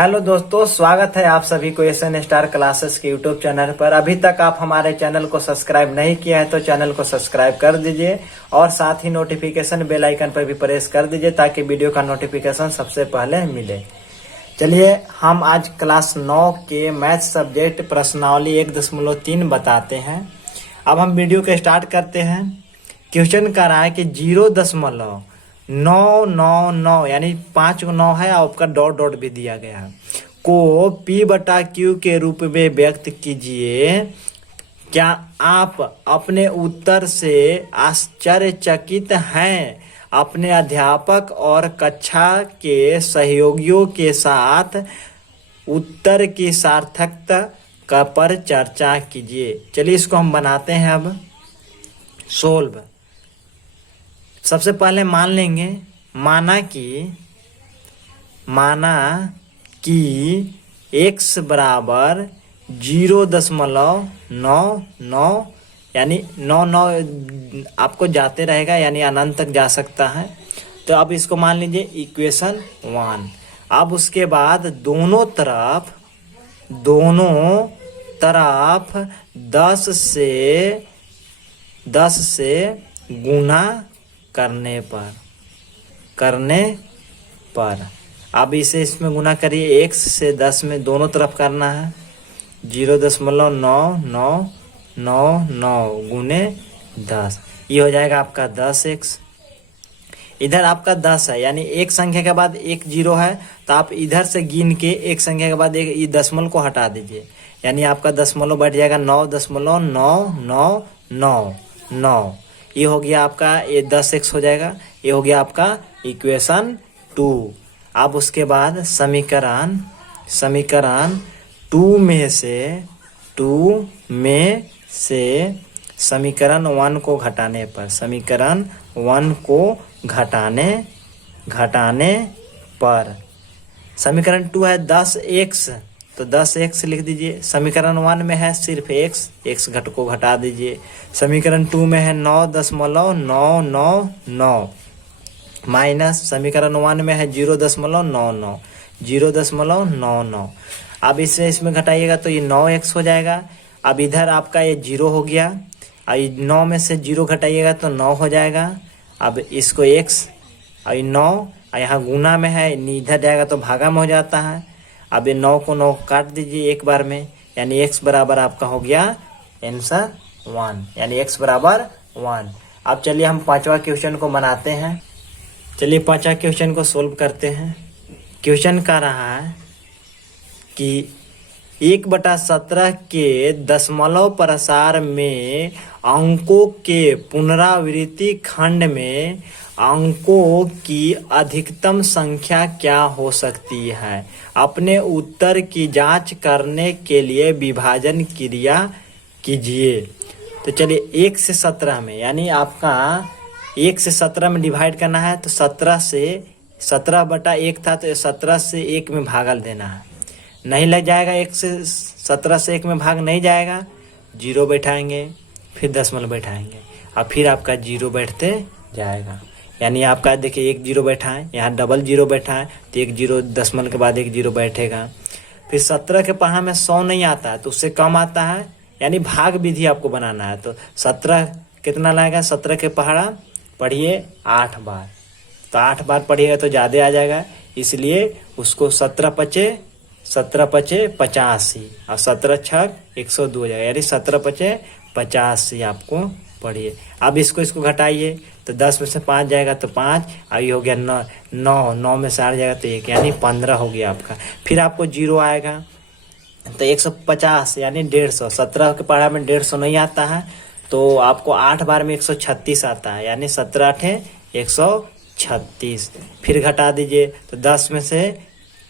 Hello दोस्तों, स्वागत है आप सभी को एसएन स्टार क्लासेस के यूट्यूब चैनल पर। अभी तक आप हमारे चैनल को सब्सक्राइब नहीं किया है तो चैनल को सब्सक्राइब कर दीजिए और साथ ही नोटिफिकेशन बेल आइकन पर भी प्रेस कर दीजिए ताकि वीडियो का नोटिफिकेशन सबसे पहले मिले। चलिए हम आज क्लास 9 के मैथ सब्जेक्ट प्रश्नावली 1.3 बताते हैं। अब हम वीडियो को स्टार्ट करते हैं। क्वेश्चन कर रहा है कि 0.999 यानी 5 को 9 है और आपका डॉट डॉट भी दिया गया है को P/Q के रूप में व्यक्त कीजिए। क्या आप अपने उत्तर से आश्चर्यचकित हैं? अपने अध्यापक और कक्षा के सहयोगियों के साथ उत्तर की सार्थकता का पर चर्चा कीजिए। चलिए इसको हम बनाते हैं अब सोल्व। सबसे पहले मान लेंगे माना कि x बराबर 0.99 यानी 99 आपको जाते रहेगा यानी अनंत तक जा सकता है। तो अब इसको मान लीजिए इक्वेशन 1। अब उसके बाद दोनों तरफ 10 से गुना करने पर अब इसे इसमें गुना करिए। x से 10 में दोनों तरफ करना है। 0.9999 गुने 10, ये हो जाएगा आपका 10x। इधर आपका 10 है यानी एक संख्या के बाद एक जीरो है तो आप इधर से गिन के एक संख्या के बाद एक दशमलव को हटा दीजिए यानी आपका दशमलव बैठ जाएगा 9.9999। ये हो गया आपका, ये 10x हो जाएगा। ये हो गया आपका इक्वेशन 2। अब उसके बाद समीकरण 2 में से समीकरण 1 को घटाने पर समीकरण 2 है 10x तो 10x लिख दीजिए। समीकरण 1 में है सिर्फ x घट को घटा दीजिए। समीकरण 2 में है 9.999 माइनस समीकरण 1 में है 0.99। अब इसे इसमें घटाइएगा तो ये 9x हो जाएगा। अब इधर आपका ये 0 हो गया। अब 9 में से 0 घटाइएगा तो 9 हो जाएगा। अब इसको x और 9 यहाँ गुना में है, इधर जाएगा तो भागा में हो जाता है। अब ये 9 को 9 काट दीजिए एक बार में यानी x बराबर आपका हो गया आंसर 1 यानी x बराबर 1। अब चलिए हम 5वां क्वेश्चन को बनाते हैं। चलिए 5वां क्वेश्चन को सोल्व करते हैं। क्वेश्चन का रहा है कि 1/17 के दशमलव प्रसार में अंकों के पुनरावृत्ति खंड में अंकों की अधिकतम संख्या क्या हो सकती है? अपने उत्तर की जांच करने के लिए विभाजन क्रिया कीजिए। तो चलिए 1 से 17 में यानी आपका 1 से 17 में डिवाइड करना है तो 17/1 था तो 17 से 1 में भागल देना है। नहीं लग जाएगा 1 से 17 से 1 में भाग नहीं जाएगा, 0 बैठाएंगे फिर दशमलव बैठाएंगे और फिर आपका 0 बैठते जाएगा। यानी आपका देखिए 1 0 बैठा है, यहाँ डबल 0 बैठा है तो 1 0 दशमलव के बाद 1 0 बैठेगा। फिर 17 के पहाड़ में 100 नहीं आता है तो उससे कम आता है यानी भाग विधि आपको बनाना है। तो 17 कितना लाएगा? 17 के पहाड़ा पढ़िए 8 बार, तो 8 बार पढ़िएगा तो ज़्यादा आ जाएगा, इसलिए उसको 17 पचे 85 और 17 छक 102 हो जाएगा यानी 17 पचे 85 आपको पढ़िए। अब इसको घटाइए तो 10 में से 5 जाएगा तो 5 और ये हो गया 9 में से 8 जाएगा तो 1 यानी 15 हो गया आपका। फिर आपको 0 आएगा तो 150 यानी 150। 17 के पढ़ा में 150 नहीं आता है तो आपको 8 बार में 136 आता है यानी 17 8 136। फिर घटा दीजिए तो 10 में से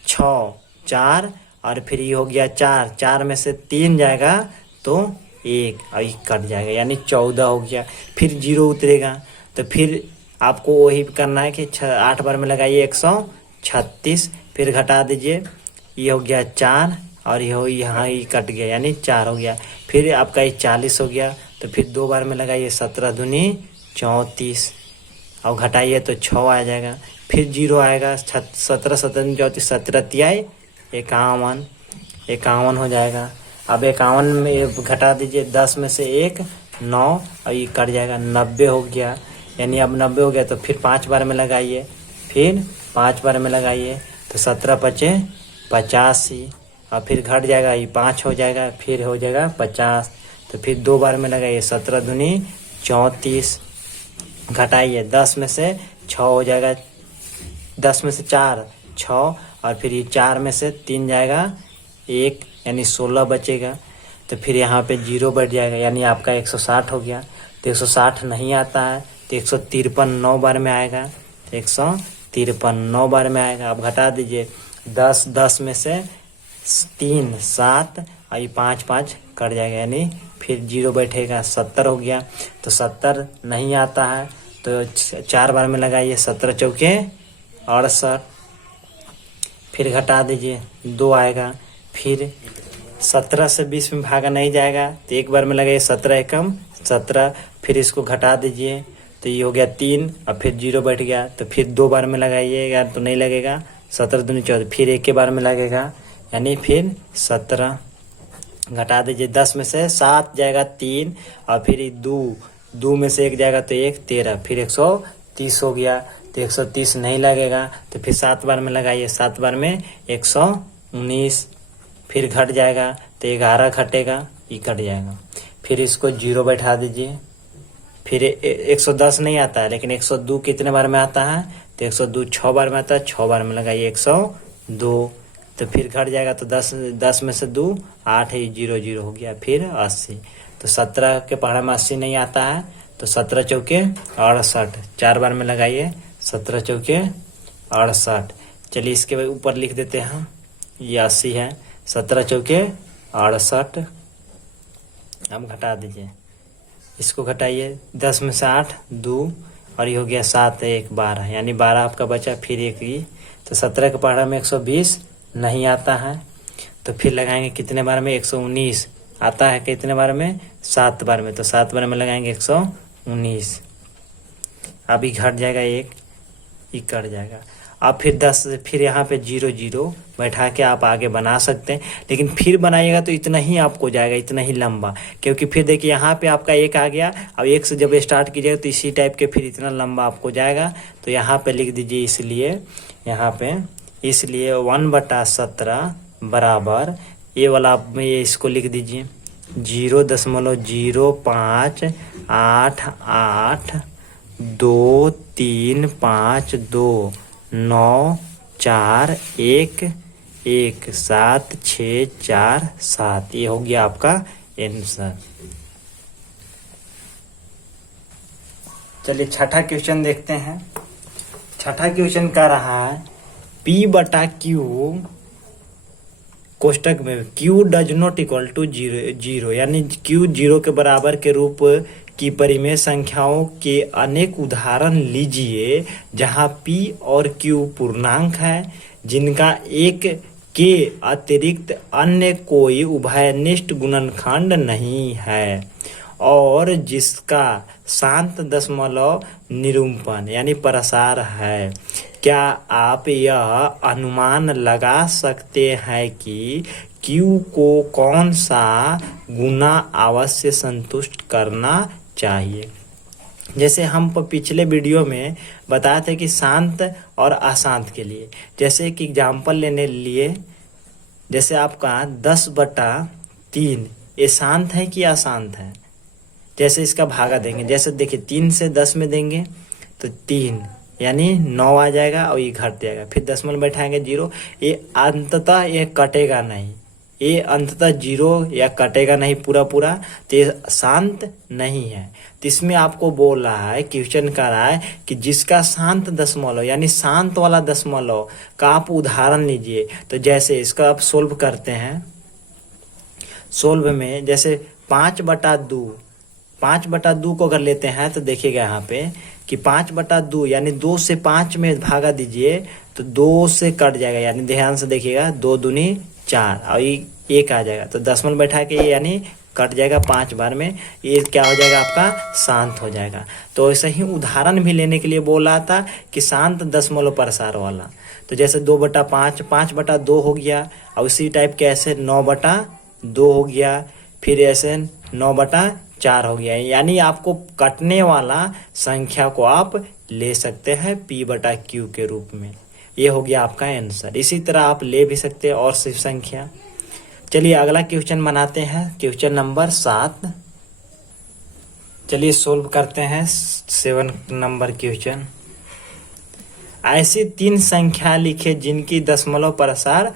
6 4 और फिर ये हो गया 4 में से 3 जाएगा तो 1 और 1 कट जाएगा यानी 14 हो गया। फिर 0 उतरेगा तो फिर आपको वही करना है कि 8 बार में लगाइए 136। फिर घटा दीजिए, ये हो गया 4 और ये हो यहाँ ही कट गया यानी 4 हो गया। फिर आपका ये 40 हो गया तो फिर 2 बार में लगाइए 17 दूनी 34 और घटाइए तो 6 आ जाएगा। फिर 0 आएगा 17 17 34 17 तिहाई 51, 51 हो जाएगा। अब 51 में घटा दीजिए 10 में से 1 9 और ये कट जाएगा 90 हो गया। यानी अब 90 हो गया तो फिर 5 बार में लगाइए, फिर 5 बार में लगाइए तो 17 पचे 85 और फिर घट जाएगा, ये 5 हो जाएगा, फिर हो जाएगा 50। तो फिर 2 बार में लगाइए 17 दूनी 34, घटाइए 10 में से 6 हो जाएगा, 10 में से 4 6 और फिर ये 4 में से 3 जाएगा 1 यानी 16 बचेगा। तो फिर यहाँ पे 0 बढ़ जाएगा यानी आपका 160 हो गया। तो 160 नहीं आता है तो 153 9 बार में आएगा, तो 153 9 बार में आएगा। अब घटा दीजिए 10 में से 3 7 और ये 5 5 कट जाएगा यानी फिर 0 बैठेगा, 70 हो गया। तो 70 नहीं आता है तो 4 बार में लगाइए, 17 चौके 68, फिर घटा दीजिए 2 आएगा। फिर 17 से 20 में भागा नहीं जाएगा तो 1 बार में लगाइए, 17 एकम 17, फिर इसको घटा दीजिए तो ये हो गया 3 और फिर 0 बैठ गया। तो फिर 2 बार में लगाइएगा तो नहीं लगेगा, 17 दूनी 14, फिर 1 के बार में लगेगा यानी फिर 17, घटा दीजिए 10 में से 7 जाएगा 3 और फिर 2 में से 1 जाएगा तो 1 13, फिर 130 हो गया। तो 130 नहीं लगेगा तो फिर 7 बार में लगाइए, 7 बार में 119, फिर घट जाएगा तो 11 घटेगा, ये कट जाएगा। फिर इसको 0 बैठा दीजिए। फिर 110 नहीं आता है लेकिन 102 कितने बार में आता है तो 102 6 बार में आता है, 6 बार में लगाइए 102, तो फिर घट जाएगा तो 10 में से 2 8 है, 0 0 हो गया, फिर 80। तो 17 के पहाड़ा में 80 नहीं आता है तो 17 चौके 68, 4 बार में लगाइए, 17 चौके 68। चलिए इसके ऊपर लिख देते हैं, ये 80 है, 17 चौके 68। अब घटा दीजिए, इसको घटाइए 10 में से 8 2 और ये हो गया 7 1 12 यानी 12 आपका बचा, फिर 1 ही। तो 17 के पहाड़ा में 120 नहीं आता है तो फिर लगाएंगे कितने बार में, 119 आता है कितने बार में, 7 बार में, तो 7 बार में लगाएंगे 119। अभी घट जाएगा 1, ये कट जाएगा। अब फिर 10 फिर यहाँ पे 0 0 बैठा के आप आगे बना सकते हैं, लेकिन फिर बनाइएगा तो इतना ही आपको जाएगा, इतना ही लंबा, क्योंकि फिर देखिए यहाँ पे आपका 1 आ गया। अब 1 से जब स्टार्ट कीजिएगा तो इसी टाइप के फिर इतना लंबा आपको जाएगा। तो यहाँ पे लिख दीजिए, इसलिए यहाँ पे इसलिए 1/17 बराबर ये वाला आप ये इसको लिख दीजिए 0.0588235 9 4 1 1 7 6 4 7, ये हो गया आपका आंसर। चलिए छठा क्वेश्चन देखते हैं। छठा क्वेश्चन कह रहा है P/Q कोष्टक में Q does not equal to 0 यानी Q 0 के बराबर के रूप की परिमेय संख्याओं के अनेक उदाहरण लीजिए जहां P और Q पूर्णांक है जिनका एक के अतिरिक्त अन्य कोई उभयनिष्ठ गुणनखंड नहीं है और जिसका शांत दशमलव निरूपण यानी प्रसार है। क्या आप यह अनुमान लगा सकते हैं कि Q को कौन सा गुना अवश्य संतुष्ट करना चाहिए? जैसे हम पिछले वीडियो में बताए थे कि शांत और अशांत के लिए, जैसे एक एग्जाम्पल लेने लिए, जैसे आपका 10/3 ये शांत है कि अशांत है। जैसे इसका भागा देंगे, जैसे देखिए 3 से 10 में देंगे तो 3 यानी 9 आ जाएगा और ये घट जाएगा, फिर दशमलव बैठाएंगे 0, ये अंततः ये कटेगा नहीं, ये अंततः 0 या कटेगा नहीं पूरा, तो ये शांत नहीं है। तो इसमें आपको बोल रहा है, क्वेश्चन कर रहा है कि जिसका शांत दशमलव यानी शांत वाला दशमलव का आप उदाहरण लीजिए। तो जैसे इसका आप सोल्व करते हैं, सोल्व में जैसे 5/2 को अगर लेते हैं तो देखिएगा यहाँ पे कि 5/2 यानी 2 से 5 में भागा दीजिए तो 2 से कट जाएगा, यानी ध्यान से देखिएगा 2 दूनी 4 और ये 1 आ जाएगा, तो दशमलव बैठा के यानी कट जाएगा 5 बार में, ये क्या हो जाएगा आपका शांत हो जाएगा। तो ऐसे ही उदाहरण भी लेने के लिए बोल रहा था कि शांत दशमलव प्रसार वाला। तो जैसे 2/5, 5/2 हो गया, और उसी टाइप के ऐसे 9/2 हो गया, फिर ऐसे 9/4 हो गया। यानी आपको कटने वाला संख्या को आप ले सकते हैं P/Q के रूप में। ये हो गया आपका आंसर। इसी तरह आप ले भी सकते हैं और सिर्फ संख्या। चलिए अगला क्वेश्चन बनाते हैं, क्वेश्चन नंबर 7। चलिए सोल्व करते हैं 7 नंबर क्वेश्चन। ऐसी 3 संख्या लिखे जिनकी दशमलव प्रसार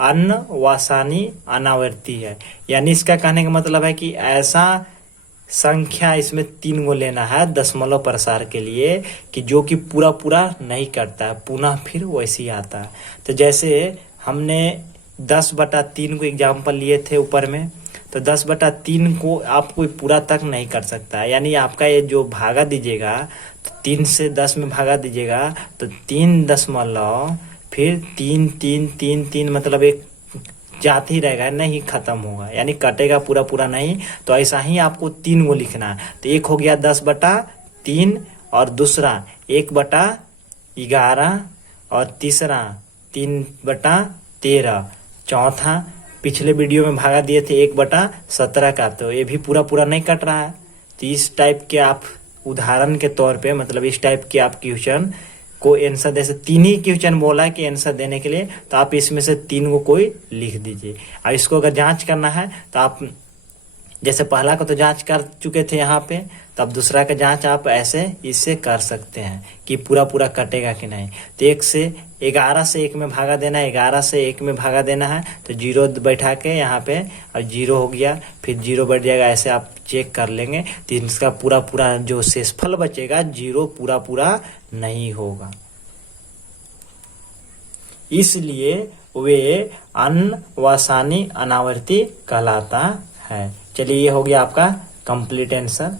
अनवासानी अनावर्ती है। यानी इसका कहने का मतलब है कि ऐसा संख्या इसमें 3 गो लेना है दशमलव प्रसार के लिए कि जो कि पूरा पूरा नहीं करता है, पुनः फिर वैसे ही आता है। तो जैसे हमने 10/3 को एग्जाम्पल लिए थे ऊपर में, तो 10/3 को आप कोई पूरा तक नहीं कर सकता है। यानी आपका ये जो भागा दीजिएगा, तो 3 से 10 में भागा दीजिएगा, तो 3 दशमलव फिर 3 3 3 3 मतलब एक जाते ही रहेगा, नहीं खत्म होगा, यानी कटेगा पूरा पूरा नहीं। तो ऐसा ही आपको 3 गो लिखना है। तो एक हो गया 10/3, और दूसरा 1/11, और तीसरा 3/13, चौथा पिछले वीडियो में भागा दिए थे 1/17 का, तो ये भी पूरा पूरा नहीं कट रहा है। तो इस टाइप के आप उदाहरण के तौर पे, मतलब इस टाइप के आप क्वेश्चन को आंसर जैसे 3 ही क्वेश्चन बोला है कि आंसर देने के लिए, तो आप इसमें से 3 को कोई लिख दीजिए। और इसको अगर जांच करना है तो आप जैसे पहला को तो जांच कर चुके थे यहाँ पे, तो अब दूसरा का जांच आप ऐसे इससे कर सकते हैं कि पूरा पूरा कटेगा कि नहीं। तो 11 से 1 में भागा देना है, 11 से 1 में भागा देना है, तो 0 बैठा के यहाँ पे, और 0 हो गया, फिर 0 बैठ जाएगा, ऐसे आप चेक कर लेंगे। तो इसका पूरा पूरा जो शेषफल बचेगा 0 पूरा पूरा नहीं होगा, इसलिए वे अनवासानी अनावर्ती कहलाता है। चलिए ये हो गया आपका कंप्लीट आंसर।